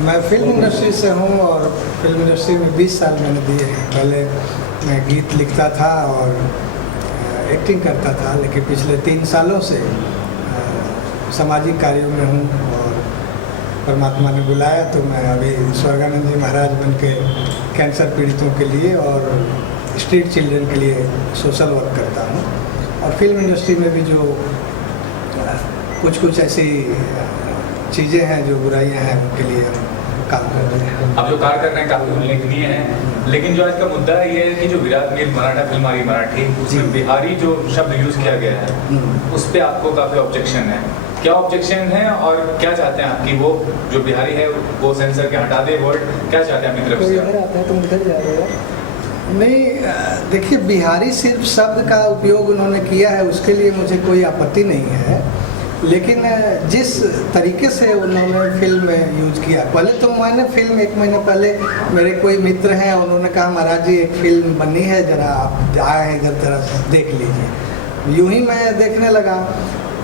मैं film industry से हूँ और फिल्म इंडस्ट्री में 20 साल मैंने दिए हैं। पहले मैं गीत लिखता था और एक्टिंग करता था, लेकिन पिछले 3 सालों से सामाजिक कार्यों में हूँ और परमात्मा ने बुलाया तो मैं अभी स्वर्गानंद जी महाराज बन के कैंसर पीड़ितों के लिए और स्ट्रीट चिल्ड्रन के लिए सोशल वर्क करता हूँ। और फिल्म इंडस्ट्री में भी जो कुछ ऐसी चीज़ें हैं जो बुराइयां हैं उनके लिए हम काम कर रहे हैं। आप जो कार्य कर रहे हैं काफ़ी उल्लेखनीय है, लेकिन जो आज का मुद्दा है ये है कि जो विराट मिल मराठा फिल्म आ रही मराठी, उसमें बिहारी जो शब्द यूज़ किया गया है उस पर आपको काफ़ी ऑब्जेक्शन है। क्या ऑब्जेक्शन है और क्या चाहते हैं आपकी वो जो बिहारी है वो सेंसर के हटा दे वर्ड, क्या चाहते हैं अपनी तरफ से? नहीं, देखिए, बिहारी सिर्फ शब्द का उपयोग उन्होंने किया है, उसके लिए मुझे कोई आपत्ति नहीं है, लेकिन जिस तरीके से उन्होंने फिल्म में यूज किया, पहले तो मैंने फिल्म 1 महीना पहले मेरे कोई मित्र हैं, उन्होंने कहा महाराज जी एक फिल्म बनी है, ज़रा आप आए हैं इधर जरा देख लीजिए। यूं ही मैं देखने लगा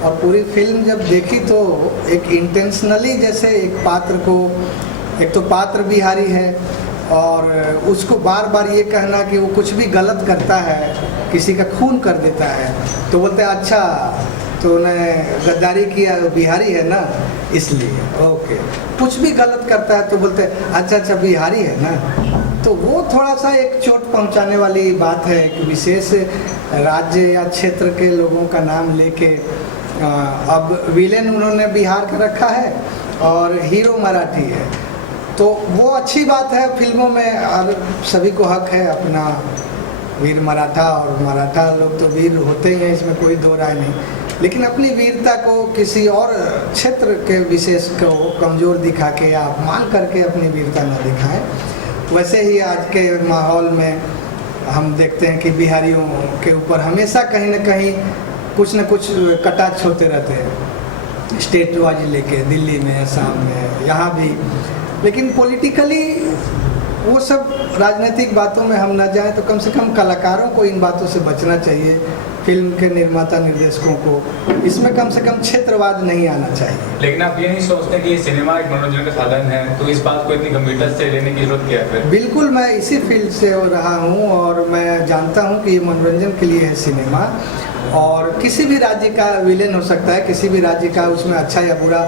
और पूरी फिल्म जब देखी तो एक इंटेंशनली जैसे एक पात्र को, एक तो पात्र बिहारी है और उसको बार बार ये कहना कि वो कुछ भी गलत करता है, किसी का खून कर देता है, तो बोलते हैं अच्छा तो उन्हें गद्दारी किया, बिहारी है ना इसलिए, ओके। कुछ भी गलत करता है तो बोलते हैं अच्छा बिहारी है ना। तो वो थोड़ा सा एक चोट पहुंचाने वाली बात है कि विशेष राज्य या क्षेत्र के लोगों का नाम लेके अब विलेन उन्होंने बिहार का रखा है और हीरो मराठी है, तो वो अच्छी बात है। फिल्मों में और सभी को हक है अपना वीर मराठा, और मराठा लोग तो वीर होते ही हैं, इसमें कोई दो राय नहीं, लेकिन अपनी वीरता को किसी और क्षेत्र के विशेष को कमज़ोर दिखा के या अपमान करके अपनी वीरता न दिखाएं। वैसे ही आज के माहौल में हम देखते हैं कि बिहारियों के ऊपर हमेशा कहीं ना कहीं कुछ न कुछ कटाक्ष होते रहते हैं, स्टेट वाइज लेके, दिल्ली में, असम में, यहाँ भी। लेकिन पॉलिटिकली वो सब राजनीतिक बातों में हम ना जाएं तो कम से कम कलाकारों को इन बातों से बचना चाहिए, फिल्म के निर्माता निर्देशकों को इसमें कम से कम क्षेत्रवाद नहीं आना चाहिए। लेकिन आप ये नहीं सोचते कि ये सिनेमा एक मनोरंजन का साधन है, तो इस बात को इतनी गंभीरता से लेने की जरूरत क्या है फिर? बिल्कुल, मैं इसी फील्ड से हो रहा हूँ और मैं जानता हूँ कि ये मनोरंजन के लिए है सिनेमा, और किसी भी राज्य का विलेन हो सकता है, किसी भी राज्य का उसमें अच्छा या बुरा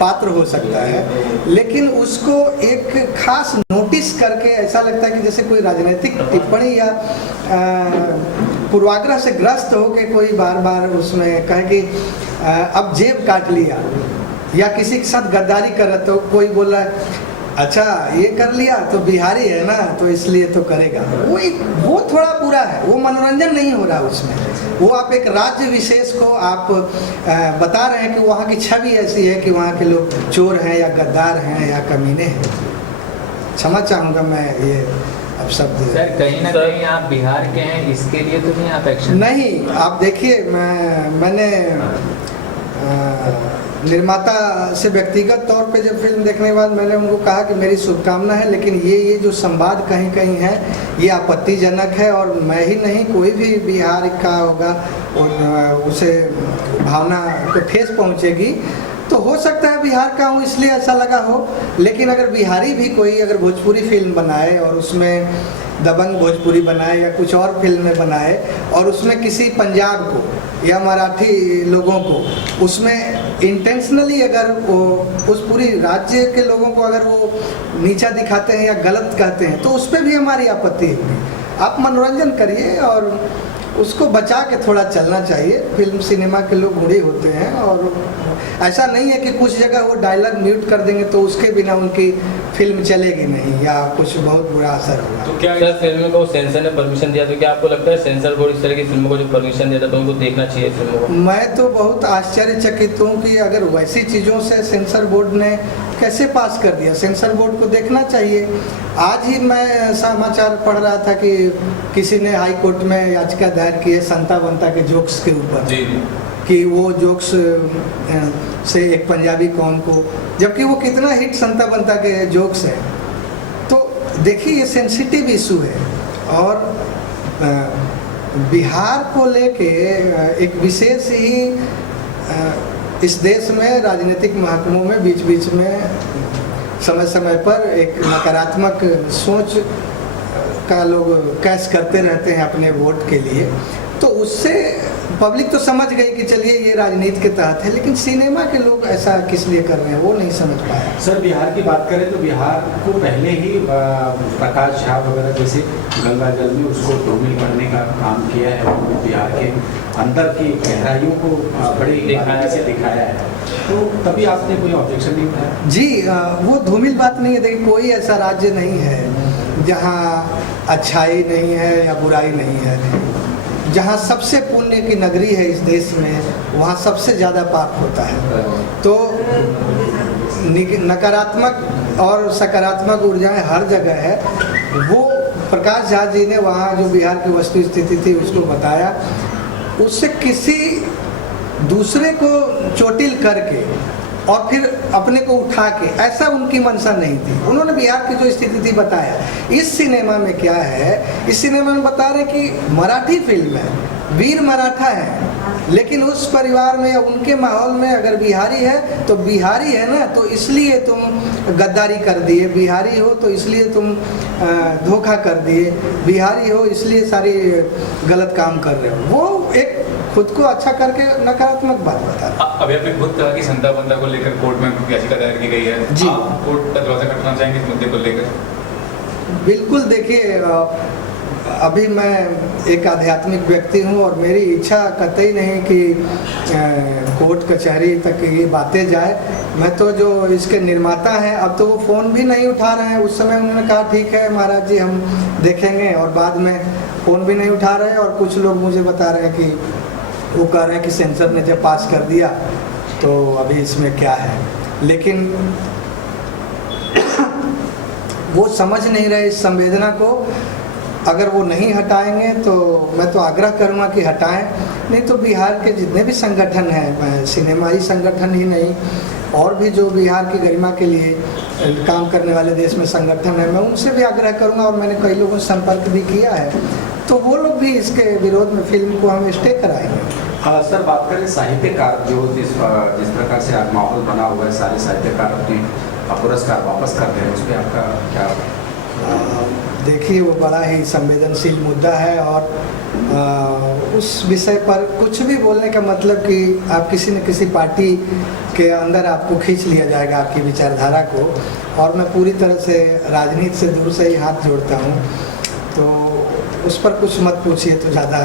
पात्र हो सकता है, लेकिन उसको एक खास नोटिस करके ऐसा लगता है कि जैसे कोई राजनीतिक टिप्पणी या पूर्वाग्रह से ग्रस्त हो के कोई बार बार उसमें कहे कि अब जेब काट लिया, या किसी के साथ गद्दारी कर रहा तो कोई बोल रहा है अच्छा ये कर लिया तो बिहारी है ना तो इसलिए तो करेगा, वो थोड़ा बुरा है, वो मनोरंजन नहीं हो रहा उसमें। वो आप एक राज्य विशेष को आप बता रहे हैं कि वहाँ की छवि ऐसी है कि वहाँ के लोग चोर हैं या गद्दार हैं या कमीने हैं। क्षमा चाहूँगा मैं ये अब शब्द। सर कहीं ना कहीं आप बिहार के हैं, इसके लिए तो नहीं आप एक्शन? नहीं, आप देखिए, मैंने निर्माता से व्यक्तिगत तौर पे जब फिल्म देखने के बाद मैंने उनको कहा कि मेरी शुभकामना है, लेकिन ये जो संवाद कहीं कहीं है ये आपत्तिजनक है, और मैं ही नहीं कोई भी बिहार का होगा उसे भावना को ठेस पहुंचेगी। तो हो सकता है बिहार का हूँ इसलिए ऐसा लगा हो, लेकिन अगर बिहारी भी कोई अगर भोजपुरी फिल्म बनाए और उसमें दबंग भोजपुरी बनाए या कुछ और फिल्में बनाए और उसमें किसी पंजाब को या मराठी लोगों को उसमें इंटेंशनली अगर वो उस पूरी राज्य के लोगों को अगर वो नीचा दिखाते हैं या गलत कहते हैं तो उस पर भी हमारी आपत्ति होगी। आप मनोरंजन करिए और उसको बचा के थोड़ा चलना चाहिए। फिल्म सिनेमा के लोग बूढ़े होते हैं और ऐसा नहीं है कि कुछ जगह वो डायलॉग म्यूट कर देंगे तो उसके बिना उनकी फिल्म चलेगी नहीं या कुछ बहुत बुरा असर होगा। तो क्या सर फिल्म को सेंसर ने परमिशन दिया, तो क्या आपको लगता है सेंसर बोर्ड इस तरह की फिल्मों को जो परमिशन देता तो उनको देखना चाहिए फिल्मों को? मैं तो बहुत आश्चर्यचकित हूँ कि अगर वैसी चीज़ों से सेंसर बोर्ड ने कैसे पास कर दिया। सेंसर बोर्ड को देखना चाहिए। आज ही मैं समाचार पढ़ रहा था कि किसी ने हाई कोर्ट में याचिका दायर की है संता बनता के जोक्स के ऊपर कि वो जोक्स से एक पंजाबी कौम को, जबकि वो कितना हिट संता बनता के जोक्स है। तो देखिए ये सेंसिटिव इशू है और बिहार को लेके एक विशेष ही इस देश में राजनीतिक महकमों में बीच बीच में समय समय पर एक नकारात्मक सोच का लोग कैश करते रहते हैं अपने वोट के लिए, तो उससे पब्लिक तो समझ गई कि चलिए ये राजनीति के तहत है, लेकिन सिनेमा के लोग ऐसा किस लिए कर रहे हैं वो नहीं समझ पाया। सर बिहार की बात करें तो बिहार को पहले ही प्रकाश झा वगैरह जैसे गंगा जल में उसको धूमिल करने का काम किया है, और बिहार के अंदर की गहराइयों को बड़ी दिखाया है, तो तभी आपने कोई ऑब्जेक्शन नहीं उठाया? जी वो धूमिल बात नहीं है। देखिए कोई ऐसा राज्य नहीं है जहाँ अच्छाई नहीं है या बुराई नहीं है। जहाँ सबसे पुण्य की नगरी है इस देश में, वहाँ सबसे ज़्यादा पाप होता है। तो नकारात्मक और सकारात्मक ऊर्जाएं हर जगह है। वो प्रकाश झा जी ने वहाँ जो बिहार की वस्तु स्थिति थी उसको बताया, उससे किसी दूसरे को चोटिल करके और फिर अपने को उठा के, ऐसा उनकी मंशा नहीं थी। उन्होंने बिहार की जो स्थिति थी बताया। इस सिनेमा में क्या है, इस सिनेमा में बता रहे कि मराठी फिल्म है, वीर मराठा है, लेकिन उस परिवार में या उनके माहौल में अगर बिहारी है तो बिहारी है ना, तो इसलिए तुम गद्दारी कर दिए, बिहारी हो तो इसलिए तुम धोखा कर दिए, बिहारी हो इसलिए सारी गलत काम कर रहे हो। वो एक खुद को अच्छा करके नकारात्मक बात बता रहा है। अभी आपने खुद कहा कि संता बंदा को लेकर कोर्ट में याचिका दायर की गई है जी। आप कोर्ट का दरवाजा खटखटाना चाहेंगे इस मुद्दे को लेकर? बिल्कुल। देखिए अभी मैं एक आध्यात्मिक व्यक्ति हूँ और मेरी इच्छा कतई नहीं कि कोर्ट कचहरी तक ये बातें जाए। मैं तो जो इसके निर्माता हैं, अब तो वो फ़ोन भी नहीं उठा रहे हैं। उस समय उन्होंने कहा ठीक है महाराज जी हम देखेंगे, और बाद में फ़ोन भी नहीं उठा रहे हैं। और कुछ लोग मुझे बता रहे हैं कि वो कह रहे हैं कि सेंसर ने जब पास कर दिया तो अभी इसमें क्या है, लेकिन वो समझ नहीं रहे इस संवेदना को। अगर वो नहीं हटाएंगे तो मैं तो आग्रह करूँगा कि हटाएं, नहीं तो बिहार के जितने भी संगठन हैं, सिनेमाई संगठन ही नहीं और भी जो बिहार की गरिमा के लिए काम करने वाले देश में संगठन है, मैं उनसे भी आग्रह करूँगा। और मैंने कई लोगों से संपर्क भी किया है, तो वो लोग भी इसके विरोध में फिल्म को हम स्टे कराएंगे। सर बात करें साहित्यकार जो जिस प्रकार से माहौल बना हुआ है, सारे साहित्यकार अपने पुरस्कार वापस कर रहे हैं, उस पर आपका क्या? देखिए वो बड़ा ही संवेदनशील मुद्दा है, और उस विषय पर कुछ भी बोलने का मतलब कि आप किसी न किसी पार्टी के अंदर आपको खींच लिया जाएगा आपकी विचारधारा को, और मैं पूरी तरह से राजनीति से दूर से ही हाथ जोड़ता हूँ, तो उस पर कुछ मत पूछिए तो ज़्यादा।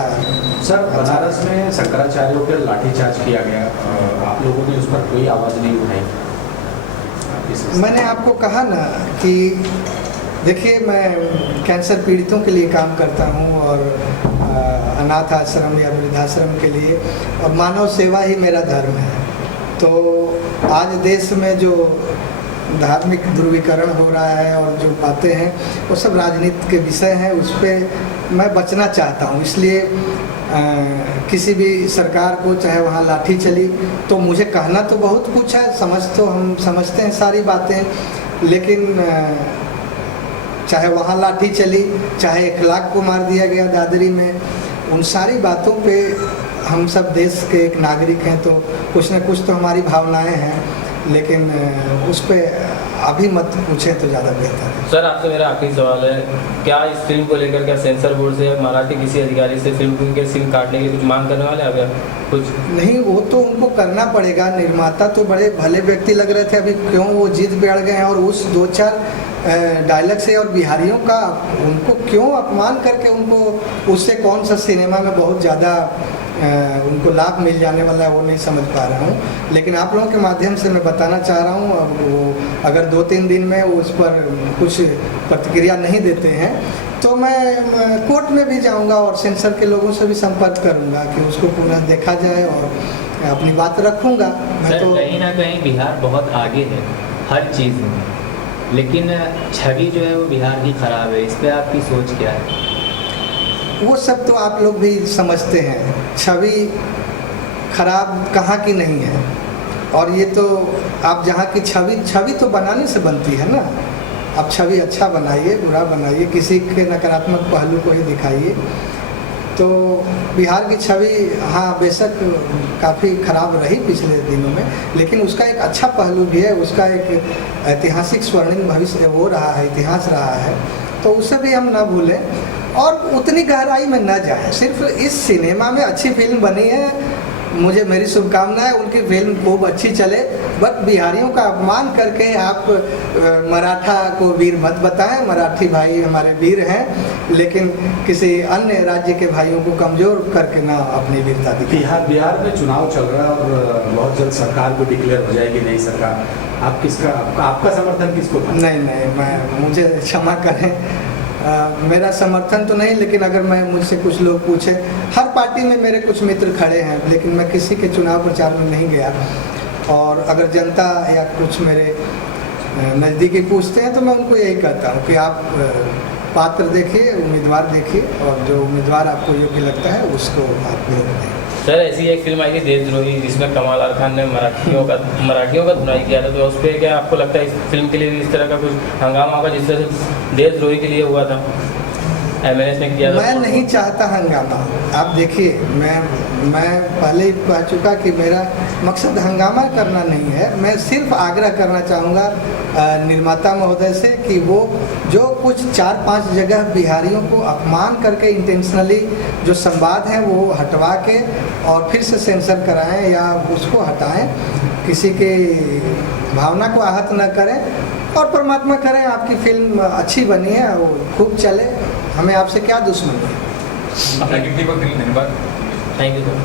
सर बनारस में शंकराचार्यों पर लाठीचार्ज किया गया, आप लोगों ने उस पर कोई आवाज़ नहीं उठाई? मैंने आपको कहा ना कि देखिए मैं कैंसर पीड़ितों के लिए काम करता हूँ, और अनाथ आश्रम या वृद्धाश्रम के लिए, और मानव सेवा ही मेरा धर्म है। तो आज देश में जो धार्मिक ध्रुवीकरण हो रहा है और जो बातें हैं वो सब राजनीति के विषय हैं, उस पर मैं बचना चाहता हूँ। इसलिए किसी भी सरकार को चाहे वहाँ लाठी चली, तो मुझे कहना तो बहुत कुछ है, तो हम समझते हैं सारी बातें, लेकिन चाहे वहाँ लाठी चली, चाहे 1 लाख को मार दिया गया दादरी में, उन सारी बातों पे हम सब देश के एक नागरिक हैं, तो कुछ न कुछ तो हमारी भावनाएं हैं, लेकिन उस पे अभी मत पूछें तो ज़्यादा बेहतर है। सर आपसे मेरा आखिरी सवाल है, क्या इस फिल्म को लेकर क्या सेंसर बोर्ड से मराठी किसी अधिकारी से फिल्म के सीन काटने की कुछ मांग करने वाले हैं? कुछ नहीं, वो तो उनको करना पड़ेगा। निर्माता तो बड़े भले व्यक्ति लग रहे थे, अभी क्यों वो जिद पे अड़ गए हैं, और उस 2-4 डायलॉग से और बिहारियों का उनको क्यों अपमान करके उनको उससे कौन सा सिनेमा में बहुत ज़्यादा उनको लाभ मिल जाने वाला है वो नहीं समझ पा रहा हूँ। लेकिन आप लोगों के माध्यम से मैं बताना चाह रहा हूँ, अब वो अगर 2-3 दिन में उस पर कुछ प्रतिक्रिया नहीं देते हैं तो मैं कोर्ट में भी जाऊँगा और सेंसर के लोगों से भी संपर्क करूँगा कि उसको पुनः देखा जाए, और अपनी बात रखूँगा। मैं तो कहीं ना कहीं बिहार बहुत आगे है हर चीज़ में, लेकिन छवि जो है वो बिहार की ख़राब है। इस पर आपकी सोच क्या है? वो सब तो आप लोग भी समझते हैं, छवि खराब कहाँ की नहीं है। और ये तो आप जहाँ की छवि तो बनाने से बनती है ना। आप छवि अच्छा बनाइए, बुरा बनाइए, किसी के नकारात्मक पहलू को ही दिखाइए। तो बिहार की छवि हाँ बेशक काफ़ी ख़राब रही पिछले दिनों में, लेकिन उसका एक अच्छा पहलू भी है, उसका एक ऐतिहासिक स्वर्णिम भविष्य वो रहा है, इतिहास रहा है, तो उसे भी हम ना भूलें और उतनी गहराई में न जाएं। सिर्फ इस सिनेमा में अच्छी फिल्म बनी है, मुझे मेरी शुभकामनाएं उनकी फिल्म खूब अच्छी चले, बट बिहारियों का अपमान करके आप मराठा को वीर मत बताएं। मराठी भाई हमारे वीर हैं, लेकिन किसी अन्य राज्य के भाइयों को कमज़ोर करके ना अपनी वीरता दिखाएं। बिहार में चुनाव चल रहा है और बहुत जल्द सरकार को डिक्लेयर हो जाएगी नई सरकार। आपका समर्थन किसको था? नहीं, मुझे क्षमा करें, मेरा समर्थन तो नहीं, लेकिन अगर मुझसे कुछ लोग पूछे, हर पार्टी में मेरे कुछ मित्र खड़े हैं, लेकिन मैं किसी के चुनाव प्रचार में नहीं गया। और अगर जनता या कुछ मेरे नज़दीकी पूछते हैं तो मैं उनको यही कहता हूँ कि आप पात्र देखिए, उम्मीदवार देखिए, और जो उम्मीदवार आपको योग्य लगता है उसको आप वोट दें। सर, ऐसी एक फिल्म आई थी देशद्रोही, जिसमें कमाल आर खान ने मराठियों का धुनाई किया था, तो उस पर क्या आपको लगता है इस फिल्म के लिए भी इस तरह का कुछ हंगामा होगा जिस तरह से देशद्रोही के लिए हुआ था, एमएनएस ने किया था? मैं नहीं चाहता हंगामा। आप देखिए, मैं पहले ही कह चुका कि मेरा मकसद हंगामा करना नहीं है। मैं सिर्फ आग्रह करना चाहूँगा निर्माता महोदय से कि वो जो कुछ 4-5 जगह बिहारियों को अपमान करके इंटेंशनली जो संवाद हैं वो हटवा के और फिर से सेंसर कराएं या उसको हटाएं, किसी के भावना को आहत न करें और परमात्मा करें आपकी फिल्म अच्छी बनी है, वो खूब चले, हमें आपसे क्या दुश्मनी है। अपना कीमती वक्त देने के लिए धन्यवाद। Thank you sir.